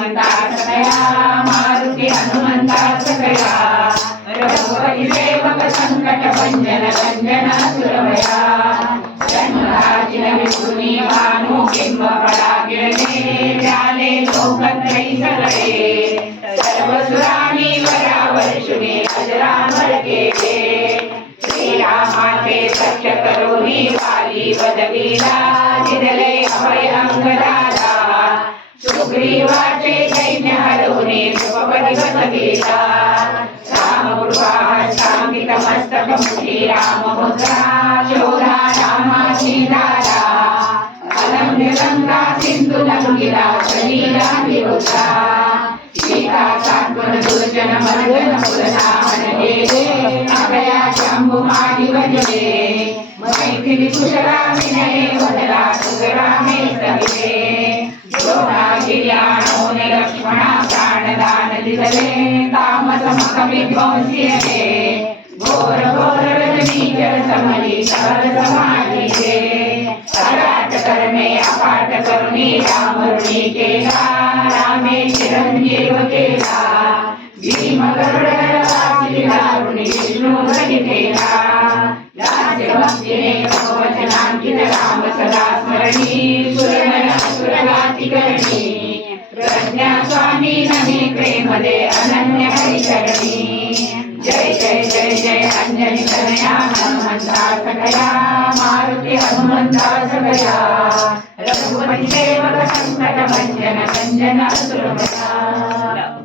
सकया मारुती हनुमंता सकया रघुपति सेवक संकट भंजन रंजन सुरवया जन्मराजिन विष्णुनी भानु किंब परागिरणे व्याले लोकत्रयी सगळे सर्व सुरानी वरावर्षुनी अजरामर केले श्रीरामाचे सख्य करोनी वाली वदवीला दिदले अभय अंगदाला सुग्रीवाचे सैन्य हरवणे द्रुपदी बसविला रामकृपा हस्तांकित मस्तक मुखी राममुद्रा शोधा रामाची दारा अलंघ्य गंगा सिंधू लंघिला सलीला विरुद्धा सीता सात्वन दुर्जन मर्दन पुरनामन गेले अभया शंभु माडी वजले मैथिली कुशला विनये वदला सुगरामे सविले गिर्याणोने लक्ष्मणा प्राणदान दिदले तामस विध्वंसिये घोर घोर रजनी जल समली सहज समाधीये अराट कर्मे अपाट करुणी रामरुणी केला रामे चिरंजीव केला भीम गरुड वासिला रुणी विष्णू गणितेला राजभक्तीने वचनांकित राम सदा स्मरणी सुरनर सुरगाती करणी प्रज्ञा स्वामी नमी प्रेम दे अनन्य हरिचरणी जय जय जय जय अंजनी तनया हनुमंता सकया मारुती हनुमंता सकया रघुपति सेवक संकट भंजन रंजन सुरवया।